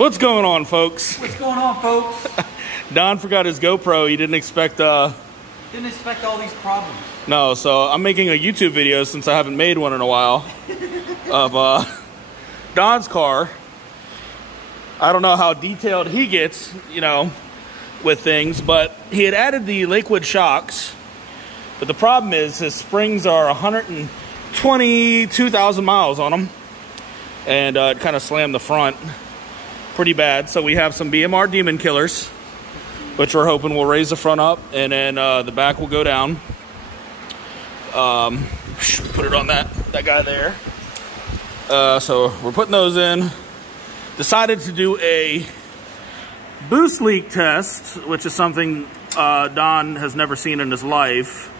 What's going on, folks? What's going on, folks? Don forgot his GoPro. He didn't expect all these problems. No, so I'm making a YouTube video since I haven't made one in a while of Don's car. I don't know how detailed he gets, you know, with things, but he had added the Lakewood shocks. But the problem is his springs are 122,000 miles on them, and it kind of slammed the front pretty bad. So we have some BMR Demon Killers, which we're hoping will raise the front up, and then the back will go down. Put it on that guy there. So we're putting those in. Decided to do a boost leak test, which is something Don has never seen in his life.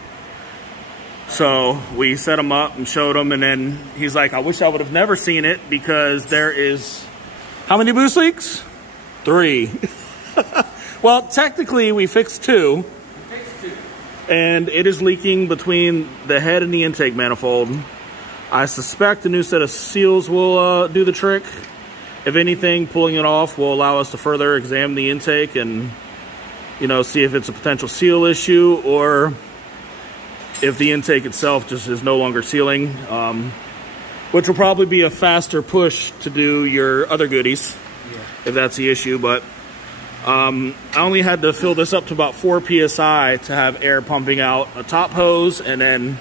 So we set him up and showed him, and then he's like, I wish I would have never seen it, because there is, how many boost leaks? 3. Well, technically we fixed 2. And it is leaking between the head and the intake manifold. I suspect a new set of seals will do the trick. If anything, pulling it off will allow us to further examine the intake and, you know, see if it's a potential seal issue, or if the intake itself just is no longer sealing, which will probably be a faster push to do your other goodies, if that's the issue. But I only had to fill this up to about 4 psi to have air pumping out a top hose and then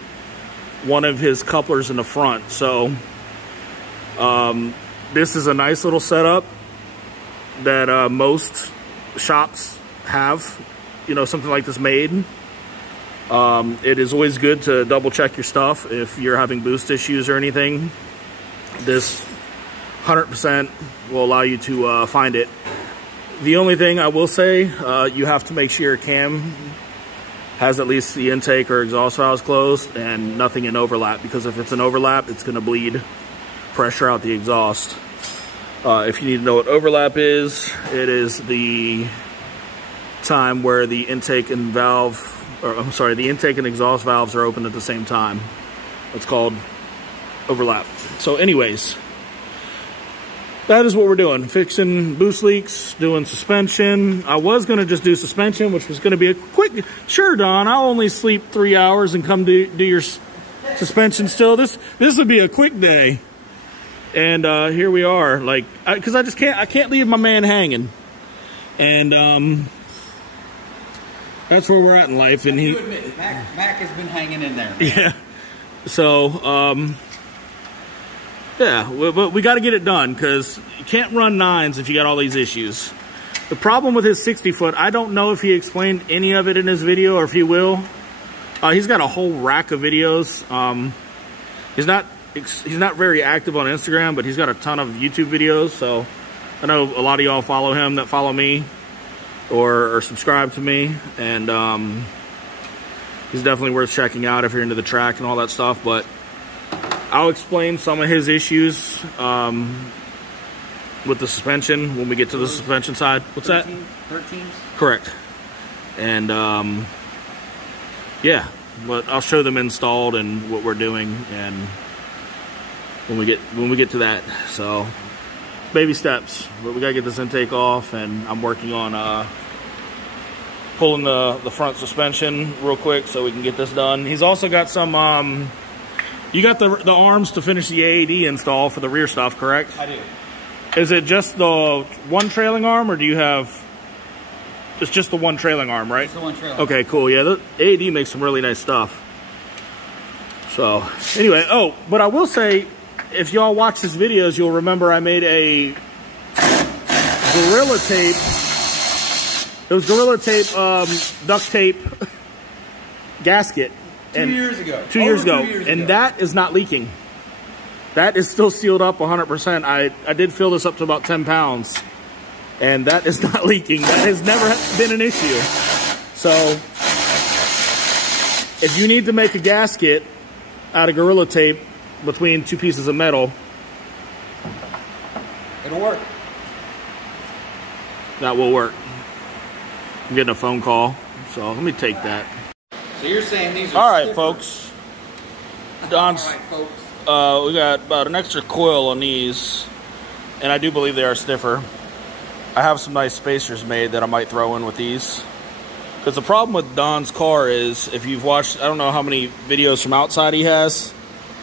one of his couplers in the front. So this is a nice little setup that most shops have, you know, something like this made. It is always good to double check your stuff if you're having boost issues or anything. This 100% will allow you to find it. The only thing I will say, you have to make sure your cam has at least the intake or exhaust valves closed and nothing in overlap, because if it's an overlap, it's going to bleed pressure out the exhaust. If you need to know what overlap is, it is the time where the intake and valve, or I'm sorry, the intake and exhaust valves are open at the same time. It's called overlap. So anyways, that is what we're doing. Fixing boost leaks, doing suspension. I was going to just do suspension, which was going to be a quick, sure, Don, I'll only sleep 3 hours and come do your suspension still. This would be a quick day. And here we are, like, because I can't leave my man hanging. And that's where we're at in life. And he, admit, Mac has been hanging in there. Yeah. So, yeah, but we got to get it done, because you can't run 9s if you got all these issues. The problem with his 60-foot, I don't know if he explained any of it in his video or if he will. He's got a whole rack of videos. He's not very active on Instagram, but he's got a ton of YouTube videos. So I know a lot of y'all follow him that follow me or subscribe to me. And he's definitely worth checking out if you're into the track and all that stuff. But I'll explain some of his issues with the suspension when we get to the suspension side. What's 13, that? 13s? Correct. And yeah, but I'll show them installed and what we're doing, and when we get to that. So baby steps, but we gotta get this intake off, and I'm working on pulling the front suspension real quick so we can get this done. He's also got some you got the arms to finish the AED install for the rear stuff, correct? I do. Is it just the one trailing arm, or do you have... It's just the one trailing arm, right? It's the one trailing. Okay, cool. Yeah, the AED makes some really nice stuff. So, anyway, oh, but I will say, if y'all watch his videos, you'll remember I made a Gorilla Tape. It was Gorilla Tape, duct tape gasket. 2 years ago. 2 years ago. And that is not leaking. That is still sealed up 100%. I did fill this up to about 10 pounds. And that is not leaking. That has never been an issue. So, if you need to make a gasket out of Gorilla Tape between 2 pieces of metal, it'll work. That will work. I'm getting a phone call, so let me take that. So you're saying these are all right, stiffer. folks. Don's, all right, folks. we got about an extra coil on these, and I do believe they are stiffer. I have some nice spacers made that I might throw in with these. Because the problem with Don's car is, if you've watched, I don't know how many videos from outside he has.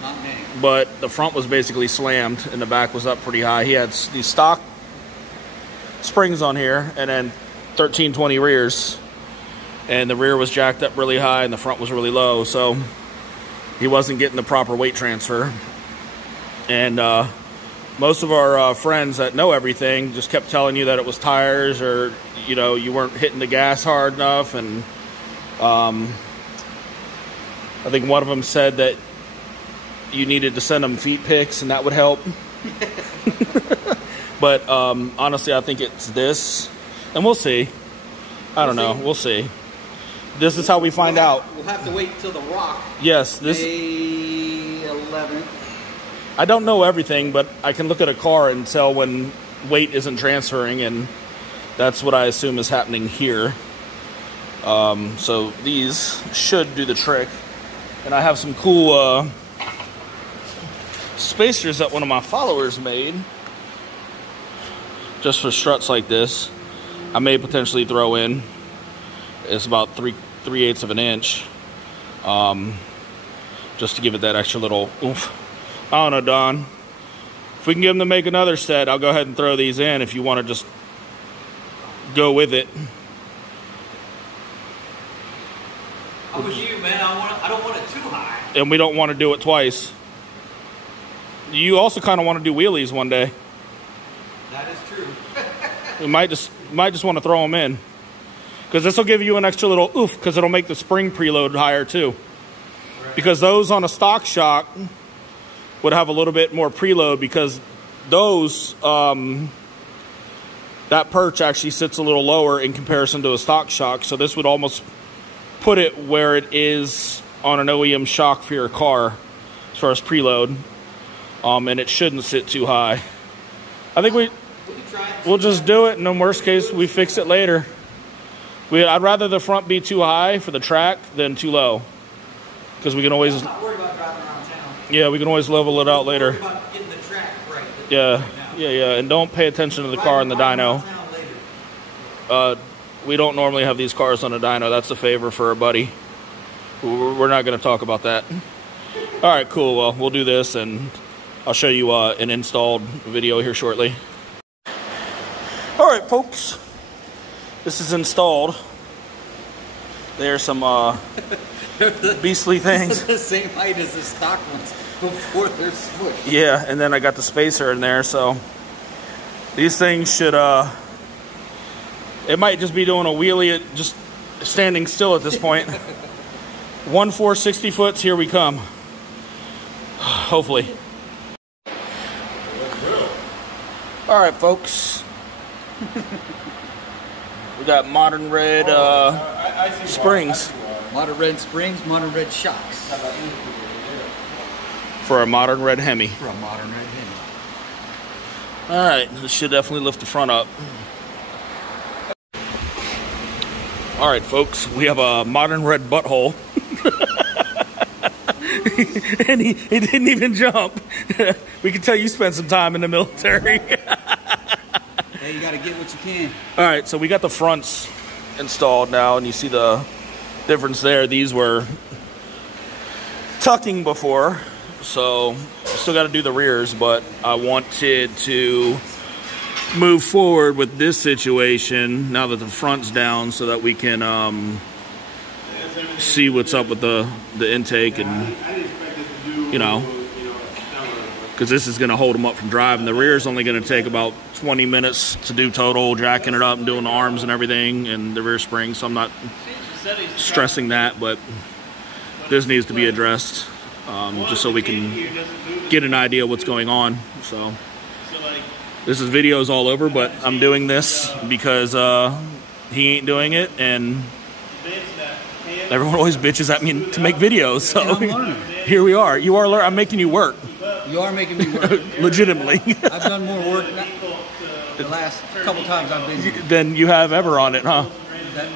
Not many. But the front was basically slammed and the back was up pretty high. He had these stock springs on here and then 1320 rears. And the rear was jacked up really high and the front was really low. So he wasn't getting the proper weight transfer. And most of our friends that know everything just kept telling you that it was tires, or you weren't hitting the gas hard enough. And I think one of them said that you needed to send them feet pics and that would help. But honestly, I think it's this, and we'll see. I don't know. We'll see. This is how we find out. We'll have to wait till the rock. Yes, May 11th. I don't know everything, but I can look at a car and tell when weight isn't transferring, and that's what I assume is happening here. So these should do the trick. And I have some cool spacers that one of my followers made just for struts like this. I may potentially throw in. It's about 3/8 of an inch, just to give it that extra little oomph. I don't know, Don. If we can get them to make another set, I'll go ahead and throw these in if you want to just go with it. I'm with you, man. I don't want it too high. And we don't want to do it twice. You also kind of want to do wheelies one day. That is true. We might just want to throw them in, because this will give you an extra little oof, because it'll make the spring preload higher too. Right. Because those on a stock shock would have a little bit more preload, because those that perch actually sits a little lower in comparison to a stock shock. So this would almost put it where it is on an OEM shock for your car as far as preload, and it shouldn't sit too high. I think we'll just do it, and in worst case we fix it later. I'd rather the front be too high for the track than too low, because we can always. I'm not worried about driving around town. Yeah, we can always level it out later. About getting the track right. Yeah, and don't pay attention to the car in the dyno. We don't normally have these cars on a dyno. That's a favor for a buddy. We're not going to talk about that. All right, cool. Well, we'll do this, and I'll show you an installed video here shortly. All right, folks. This is installed. There's some beastly things. The same height as the stock ones before they're smushed. Yeah, and then I got the spacer in there, so these things should it might just be doing a wheelie, just standing still at this point. 1/4 60-foots, here we come. Hopefully. All right, folks. We got modern red springs. Modern red springs, modern red shocks. For a modern red Hemi. For a modern red Hemi. All right, this should definitely lift the front up. All right, folks, we have a modern red butthole. And he didn't even jump. We can tell you spent some time in the military. Hey, you gotta get what you can. All right, so we got the fronts installed now, and you see the difference there. These were tucking before, so still got to do the rears, but I wanted to move forward with this situation now that the front's down, so that we can see what's up with the intake, and because this is going to hold them up from driving. The rear is only going to take about 20 minutes to do total, jacking it up and doing the arms and everything, and the rear spring, so I'm not stressing that, but this needs to be addressed, just so we can get an idea of what's going on. So this is videos all over, but I'm doing this because he ain't doing it, and everyone always bitches at me to make videos, so here we are. You are learning. I'm making you work. You are making me work. Legitimately. I've done more work the last couple times I've been here than you have ever on it, huh?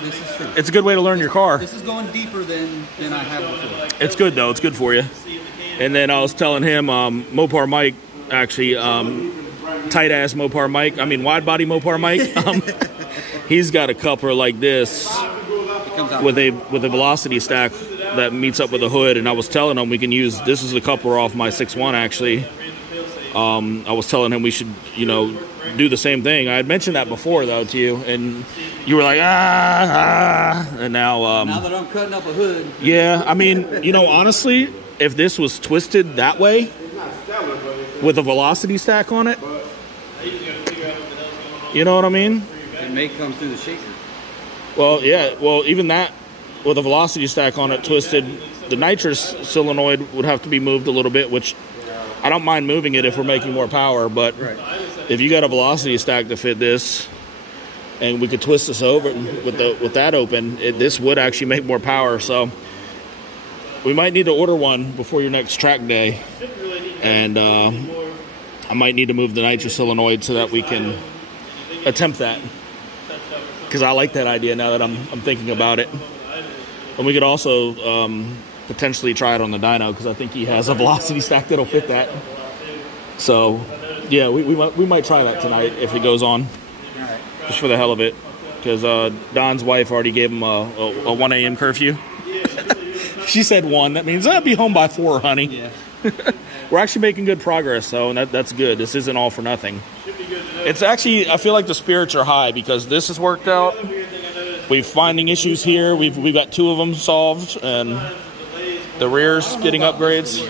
This is true. It's a good way to learn your car. This is going deeper than I have before. It's good, though. It's good for you. And then I was telling him, Mopar Mike, actually, tight ass Mopar Mike. I mean, wide body Mopar Mike. He's got a coupler like this with a velocity stack that meets up with the hood. And I was telling him we can use, this is a coupler off my 6.1 actually. I was telling him we should, you know, do the same thing. I had mentioned that before though to you, and you were like, and now now that I'm cutting up a hood. Yeah, I mean, you know, honestly, if this was twisted that way with a velocity stack on it, you know what I mean? It may come through the shaker. Well, yeah, well, even that with a velocity stack on it twisted, the nitrous solenoid would have to be moved a little bit, which I don't mind moving it if we're making more power, but if you got a velocity stack to fit this, and we could twist this over with that open, this would actually make more power. So we might need to order one before your next track day, and I might need to move the nitrous solenoid so that we can attempt that, because I like that idea now that I'm thinking about it. And we could also potentially try it on the dyno, because I think he has a velocity stack that'll fit that. So yeah, we might try that tonight if it goes on, just for the hell of it, because Don's wife already gave him a 1 a.m. curfew. She said 1. That means I'll be home by 4, honey. Yeah. We're actually making good progress though, and that's good. This isn't all for nothing. It's actually, I feel like the spirits are high because this has worked out. We're finding issues here. We've got 2 of them solved, and the rear's getting upgrades.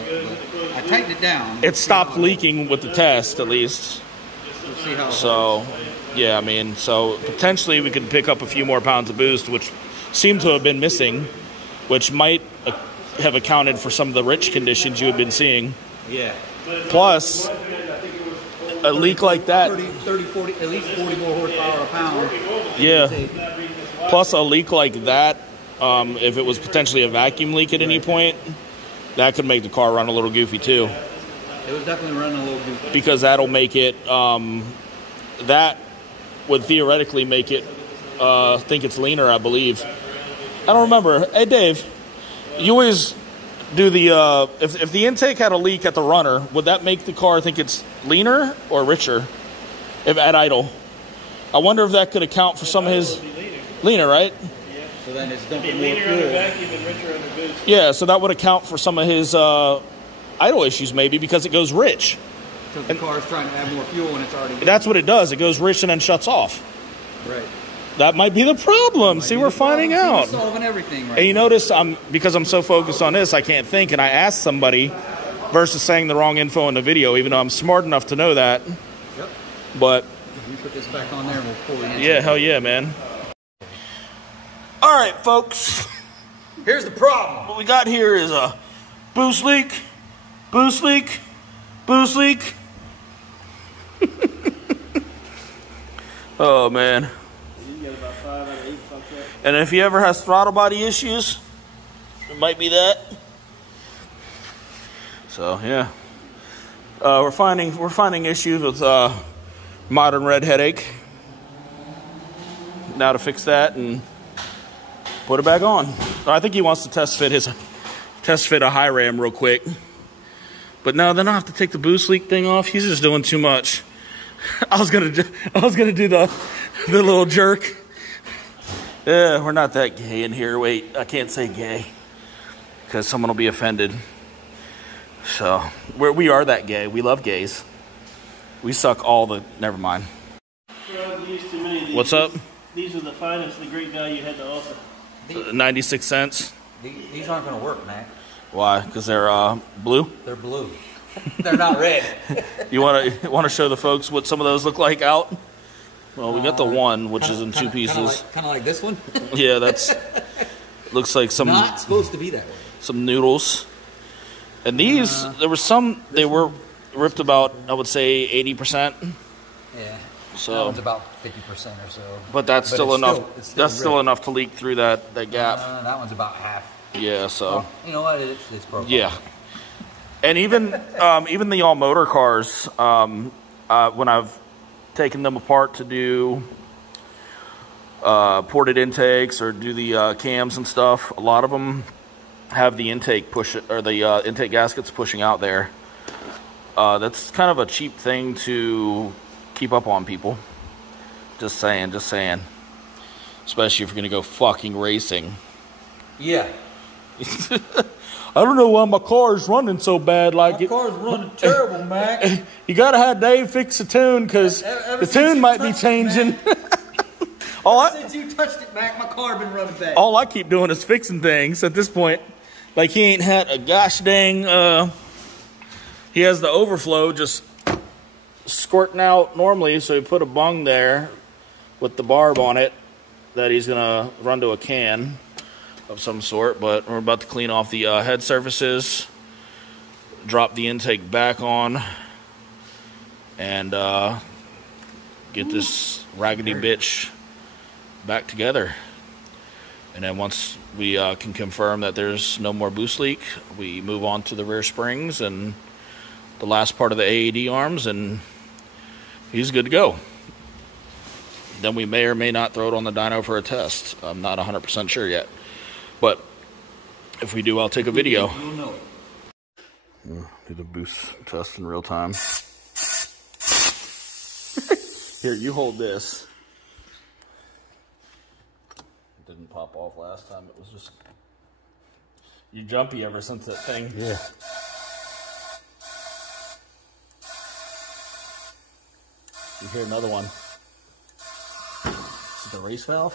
I tightened it down. It stopped leaking with the test, at least. We'll see how so, yeah, I mean, so potentially we could pick up a few more pounds of boost, which seem to have been missing, which might have accounted for some of the rich conditions you had been seeing. Yeah. Plus, a leak like that. 30, 40, at least 40 more horsepower a pound. Yeah. Plus, a leak like that, if it was potentially a vacuum leak at any point, that could make the car run a little goofy too. It was definitely running a little goofy. Because that'll make it, that would theoretically make it think it's leaner, I believe. I don't remember. Hey, Dave, you always do the, if the intake had a leak at the runner, would that make the car think it's leaner or richer if at idle? I wonder if that could account for some of his... Leaner, right? Yeah. So then it's dumping more fuel. Vacuum and richer under boost. Yeah, so that would account for some of his idle issues, maybe, because it goes rich. Because the car's trying to add more fuel and it's already... That's what it does. It goes rich and then shuts off. Right. That might be the problem. See, we're finding out. We're solving everything right And you notice, because I'm so focused on this, I can't think, and I asked somebody versus saying the wrong info in the video, even though I'm smart enough to know that. Yep. But... You put this back on there and we'll pull the engine. Yeah, hell yeah, man. All right, folks. Here's the problem. What we got here is a boost leak, boost leak, boost leak. Oh, man. You got about 5 out of 8 like that. And if he ever has throttle body issues, it might be that. So, yeah. We're finding issues with modern red headache. Now to fix that and put it back on. I think he wants to test fit a high ram real quick. But no, then I'll have to take the boost leak thing off. He's just doing too much. I was gonna do the little jerk. Yeah, we're not that gay in here. Wait, I can't say gay because someone will be offended. So we are that gay. We love gays. We suck all the. Never mind. What's up? These are the finest, the great value you had to offer. 96 cents. These aren't going to work, man. Why? Because they're blue? They're blue. They're not red. You want to show the folks what some of those look like out? Well, we got the one, which is in 2 pieces. Kind of like this one? Yeah, that's... Looks like some... Not supposed to be that way. Some noodles. And these, there were some... They were ripped about, I would say, 80%. Yeah. So, that one's about 50% or so. But that's still enough. That's still enough to leak through that gap. That one's about half. Yeah, so... Well, you know what? It's broken. Yeah. And even the all motor cars, when I've taken them apart to do ported intakes or do the cams and stuff, a lot of them have the intake intake gaskets pushing out there. That's kind of a cheap thing to keep up on people. Just saying. Especially if you're gonna go fucking racing. Yeah. I don't know why my car's running so bad. Like my car's running terrible, Mac. You gotta have Dave fix the tune, because the tune might be changing. Since you touched it, Mac, my car been running bad. All I keep doing is fixing things at this point. Like, he ain't had a gosh dang, he has the overflow just squirting out normally, so he put a bung there with the barb on it that he's gonna run to a can of some sort. But we're about to clean off the head surfaces, drop the intake back on, and get this raggedy bitch back together. And then once we can confirm that there's no more boost leak, we move on to the rear springs and the last part of the AED arms, and he's good to go. Then we may or may not throw it on the dyno for a test. I'm not 100% sure yet. But if we do, I'll take a video. You'll know it. Do the boost test in real time. Here, you hold this. It didn't pop off last time. It was just... You jumpy ever since that thing. Yeah. You hear another one. Is it the race valve?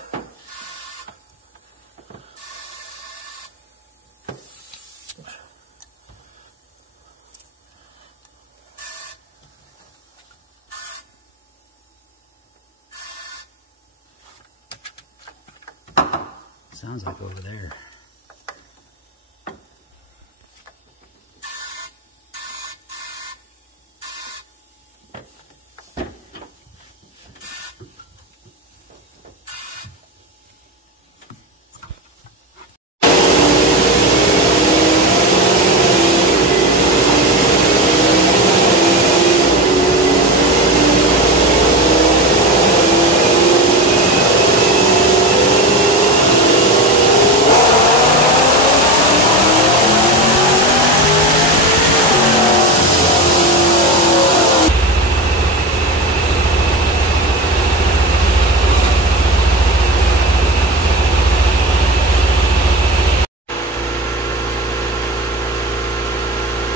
Sounds like over there.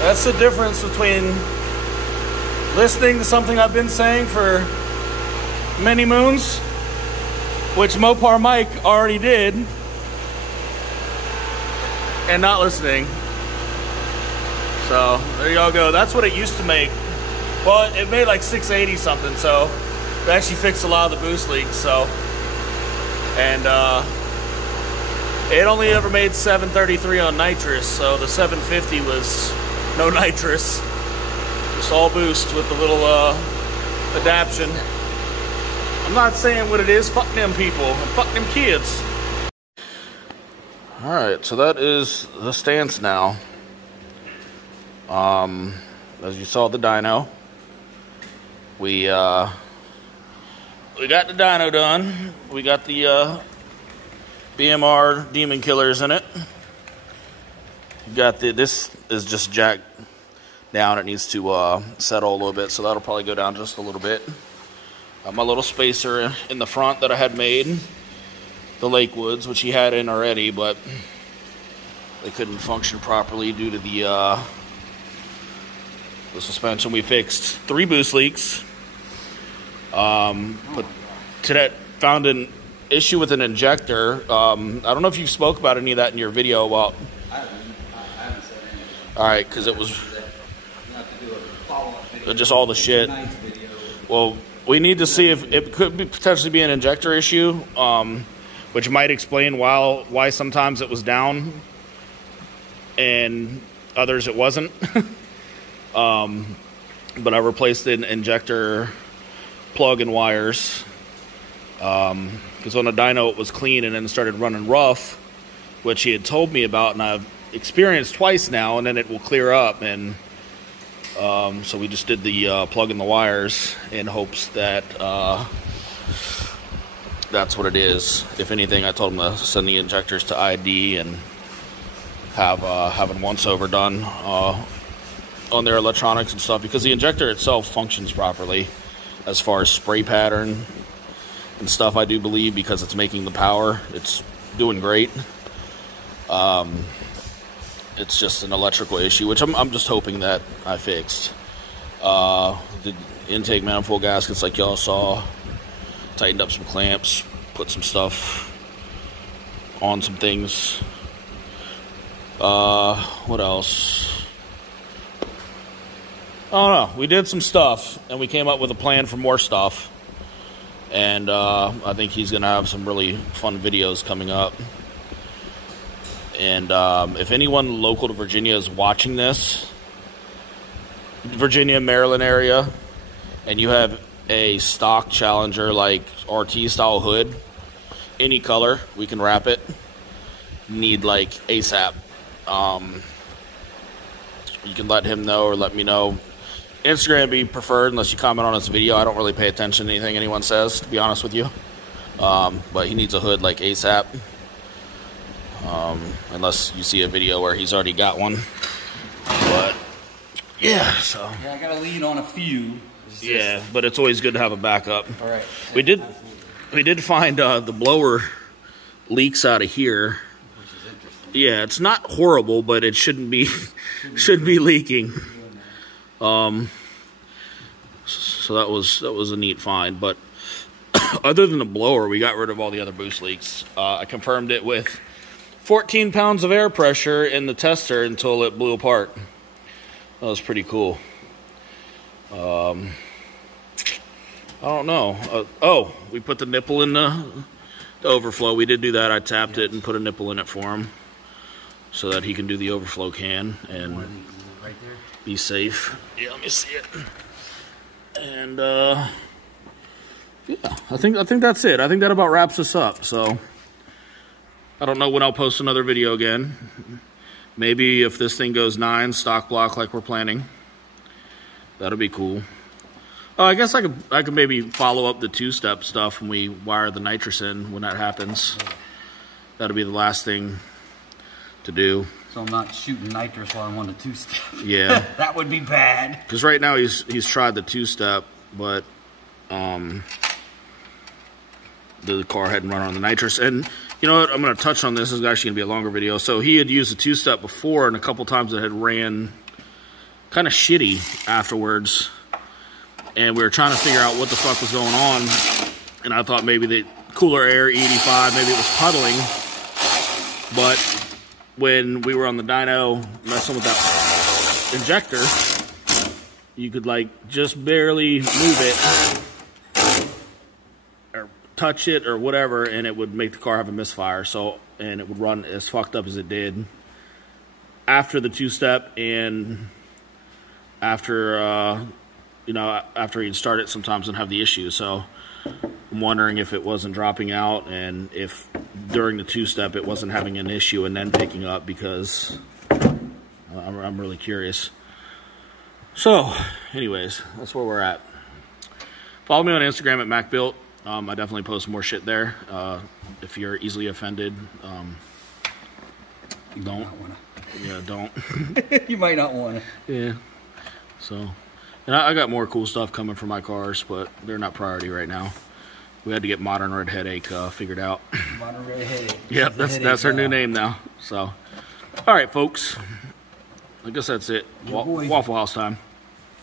That's the difference between listening to something I've been saying for many moons, which Mopar Mike already did, and not listening. So there y'all go. That's what it used to make. Well, it made like 680 something, so it actually fixed a lot of the boost leaks. So, and it only ever made 733 on nitrous, so the 750 was no nitrous, just all boost with the little adaption. I'm not saying what it is. Fuck them people and fuck them kids. All right, so that is the stance now. As you saw the dyno, we got the dyno done. We got the BMR Demon Killers in it. We got this is just jacked down. It needs to settle a little bit, so that'll probably go down just a little bit. Got my little spacer in the front that I had made, the Lakewoods, which he had in already, but they couldn't function properly due to the suspension. We fixed 3 boost leaks. But today found an issue with an injector. I don't know if you spoke about any of that in your video. Well, I haven't said anything. all right, because it was just all the shit. Well, we need to see if it could be potentially be an injector issue, which might explain why sometimes it was down and others it wasn't. But I replaced the injector plug and wires, because on the dyno it was clean and then it started running rough, which he had told me about, and I've experienced twice now, and then it will clear up. And so we just did the plug in the wires in hopes that that's what it is. If anything, I told him to send the injectors to ID and have a once over done on their electronics and stuff, because the injector itself functions properly as far as spray pattern and stuff, I do believe, because it's making the power. It's doing great. It's just an electrical issue, which I'm just hoping that I fixed. The intake manifold gaskets, like y'all saw, tightened up some clamps, put some stuff on some things. What else? I don't know. We did some stuff, and we came up with a plan for more stuff. And I think he's going to have some really fun videos coming up. And if anyone local to Virginia is watching this, Virginia, Maryland area, and you have a stock Challenger, like RT style hood, any color, we can wrap it. Need like ASAP. You can let him know or let me know. Instagram would be preferred unless you comment on this video. I don't really pay attention to anything anyone says, to be honest with you. But he needs a hood like ASAP. Unless you see a video where he's already got one. But yeah, so Yeah, I got a lead on a few. yeah, but it's always good to have a backup. All right. We did find the blower leaks out of here. Yeah, it's not horrible, but it shouldn't be leaking. So that was a neat find. But other than the blower, we got rid of all the other boost leaks. I confirmed it with 14 pounds of air pressure in the tester until it blew apart. That was pretty cool. I don't know. Oh, we put the nipple in the overflow. We did do that. I tapped it and put a nipple in it for him so that he can do the overflow can and be safe. Yeah, let me see it. And yeah, I think that's it. I think that about wraps us up. So I don't know when I'll post another video again. Maybe if this thing goes 9 stock block like we're planning, that'll be cool. Oh, I guess I could maybe follow up the 2-step stuff when we wire the nitrous in when that happens. That'll be the last thing to do. So I'm not shooting nitrous while I'm on the 2-step. Yeah. That would be bad. Because right now he's tried the 2-step, but the car hadn't run on the nitrous. And you know what? I'm going to touch on this. This is actually going to be a longer video. So he had used the 2-step before, and a couple times it had ran kind of shitty afterwards. And we were trying to figure out what the fuck was going on. And I thought maybe the cooler air, E85, maybe it was puddling. But when we were on the dyno messing with that injector, you could like just barely move it or touch it or whatever, and it would make the car have a misfire. So, and it would run as fucked up as it did after the 2-step, and after you know, after he'd start it sometimes and have the issue. So I'm wondering if it wasn't dropping out, and if during the 2-step it wasn't having an issue and then picking up, because I'm really curious. So anyways, that's where we're at. Follow me on Instagram at MacBuilt. I definitely post more shit there. If you're easily offended, don't. Yeah, don't. You might not want to. Yeah. So, and I got more cool stuff coming for my cars, but they're not priority right now. We had to get Modern Red Headache figured out. Modern Red Headache. Yep, that's her new name now. So, all right, folks. I guess that's it. Waffle House time.